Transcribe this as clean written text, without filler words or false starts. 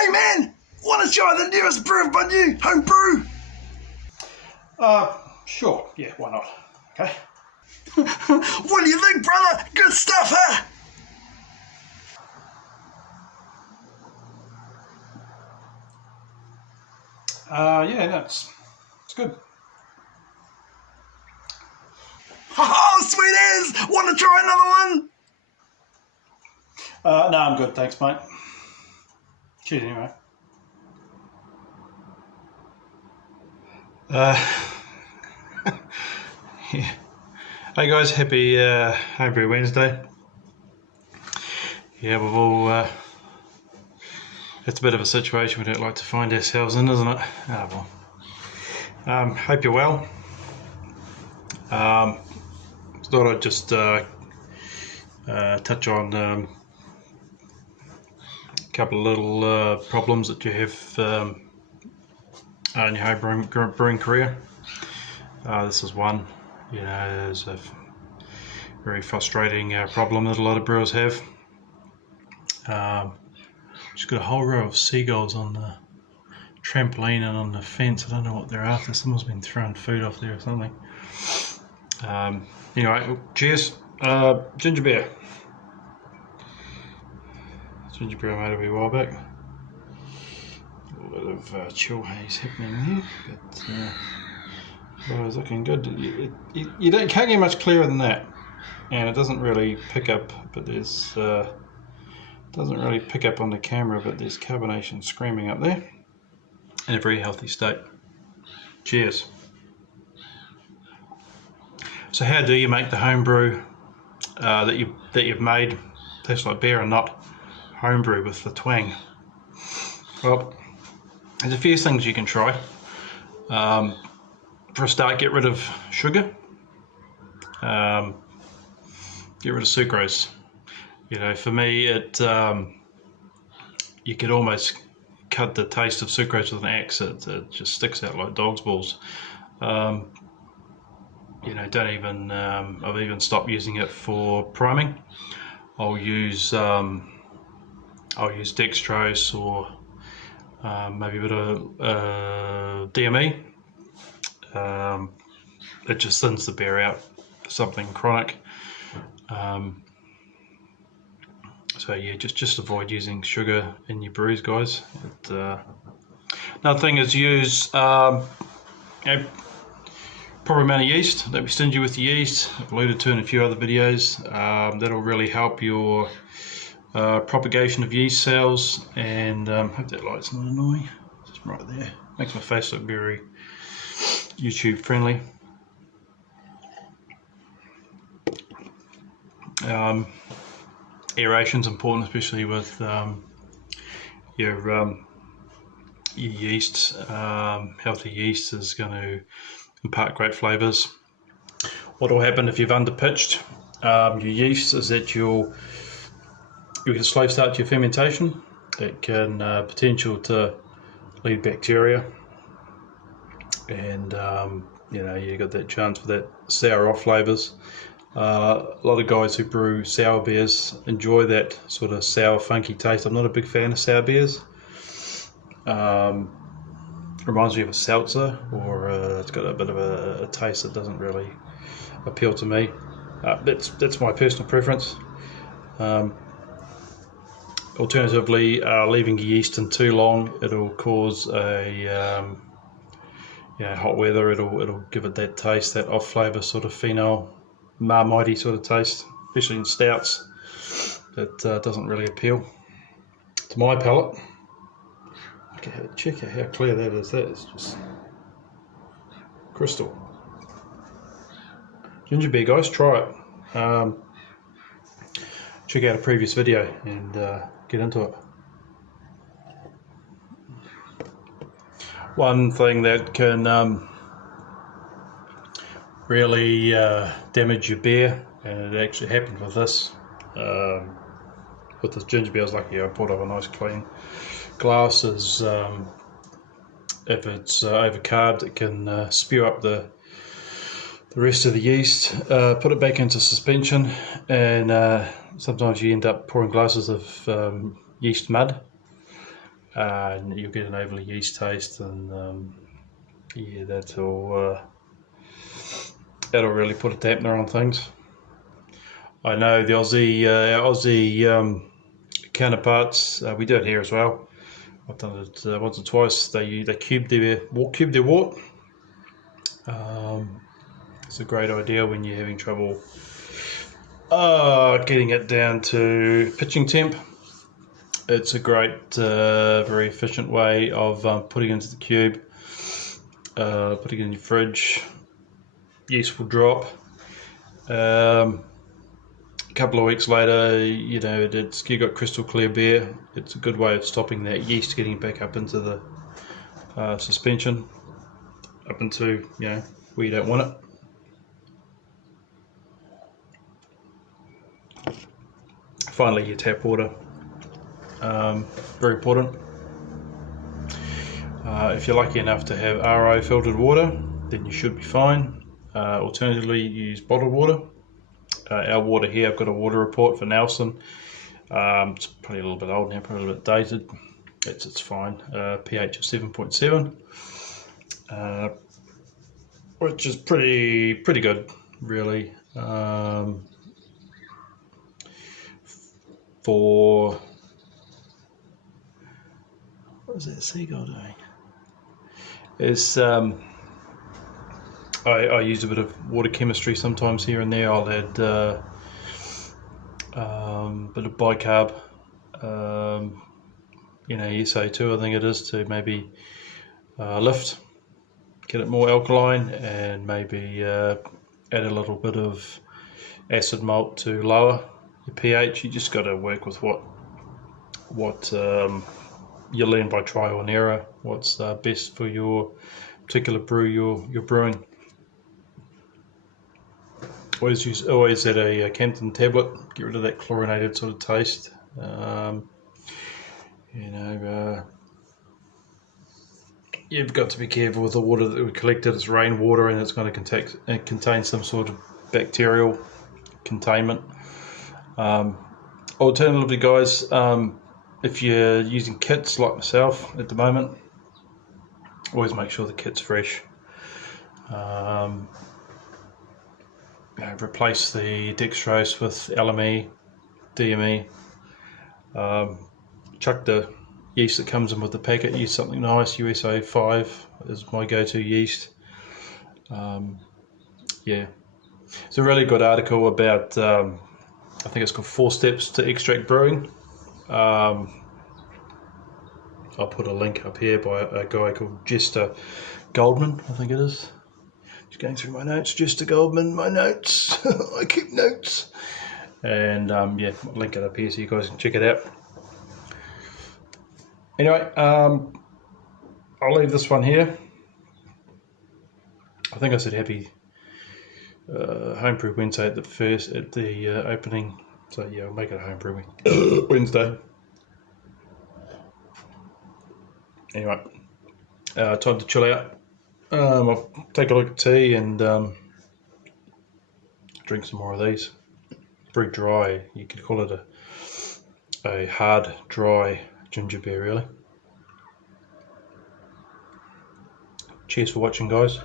Hey man, want to try the newest brew by you, HomeBrew? Sure, yeah, why not? Okay. What do you think, brother? Good stuff, huh? Yeah, no, it's good. Oh, sweet as! Want to try another one? No, I'm good, thanks, mate. Cheers, anyway. Yeah. Hey guys, happy HomeBrew Wednesday. Yeah, we've all it's a bit of a situation we don't like to find ourselves in, isn't it? Oh well. Hope you're well. Thought I'd just touch on a couple of little problems that you have in your home brewing career. This is one, you know, there's a very frustrating problem that a lot of brewers have. Just got a whole row of seagulls on the trampoline and on the fence. I don't know what they're after. Someone's been throwing food off there or something. Anyway, cheers. Ginger beer. Ginger beer I made a wee while back. A little bit of chill haze happening there, but well, it's looking good. You can't get much clearer than that, and it doesn't really pick up. But there's doesn't really pick up on the camera, but there's carbonation screaming up there in a very healthy state. Cheers. So how do you make the homebrew that you've made taste like beer and not homebrew with the Twang? Well, there's a few things you can try. For a start, get rid of sugar. Get rid of sucrose. You know, for me, you could almost cut the taste of sucrose with an axe. It just sticks out like dog's balls. You know, don't even. I've even stopped using it for priming. I'll use dextrose or maybe a bit of DME. It just thins the beer out. Something chronic. So yeah, just avoid using sugar in your brews, guys. Another thing is use proper amount of yeast. Don't be stingy with the yeast. I've alluded to in a few other videos. That'll really help your propagation of yeast cells. And hope that light's not annoying. Just right there. Makes my face look very YouTube friendly. Aeration's important, especially with your yeast. Healthy yeast is going to impart great flavours. What will happen if you've underpitched your yeast is that you can slow start your fermentation. It can potential to lead bacteria, and you know, you got that chance for that sour off flavours. A lot of guys who brew sour beers enjoy that sort of sour, funky taste. I'm not a big fan of sour beers. Reminds me of a seltzer, or it's got a bit of a taste that doesn't really appeal to me. That's my personal preference. Alternatively, leaving your yeast in too long, it'll cause a hot weather. It'll give it that taste, that off flavour, sort of phenol, marmitey sort of taste, especially in stouts. That doesn't really appeal to my palate. Check out how clear that is. That is just crystal. Ginger beer, guys, try it. Check out a previous video and get into it. One thing that can really damage your beer, and it actually happened with this ginger beer. I was lucky I poured off a nice clean glass. Is if it's overcarbed, it can spew up the rest of the yeast, put it back into suspension, and sometimes you end up pouring glasses of yeast mud. and you'll get an overly yeast taste, and yeah, that'll really put a dampener on things. I know the Aussie counterparts, we do it here as well. I've done it once or twice. They cube their wort. It's a great idea when you're having trouble getting it down to pitching temp. It's a great, very efficient way of putting it into the cube, putting it in your fridge. Yeast will drop. A couple of weeks later, you know, you got crystal clear beer. It's a good way of stopping that yeast getting back up into the suspension, up into, you know, where you don't want it. Finally, your tap water. Very important. If you're lucky enough to have RO filtered water, then you should be fine. Alternatively, use bottled water. Our water here, I've got a water report for Nelson. It's probably a little bit old now, probably a little bit dated. It's fine. pH of 7.7, which is pretty good, really. For what is that seagull doing? It's I use a bit of water chemistry sometimes here and there. I'll add a bit of bicarb, you know, SA2 I think it is, to maybe lift, get it more alkaline, and maybe add a little bit of acid malt to lower your pH. You just got to work with what you learn by trial and error. What's best for your particular brew you're brewing. Always add a Campton tablet. Get rid of that chlorinated sort of taste. You know, you've got to be careful with the water that we collected. It's rainwater, and it's going to contain some sort of bacterial containment. Alternatively, guys, if you're using kits like myself at the moment, always make sure the kit's fresh. You know, replace the dextrose with LME, DME. Chuck the yeast that comes in with the packet. Use something nice. USA 5 is my go-to yeast. Yeah, it's a really good article about. I think it's called 4 Steps to Extract Brewing. I'll put a link up here by a guy called Jester Goldman, I think it is. Just going through my notes, Jester Goldman, my notes. I keep notes. And yeah, I'll link it up here so you guys can check it out. Anyway, I'll leave this one here. I think I said happy Homebrew Wednesday at the opening. So yeah, I'll make it a Homebrew Wednesday. Anyway, time to chill out. I'll take a look at tea and drink some more of these. Very dry. You could call it a hard, dry ginger beer, really. Cheers for watching, guys.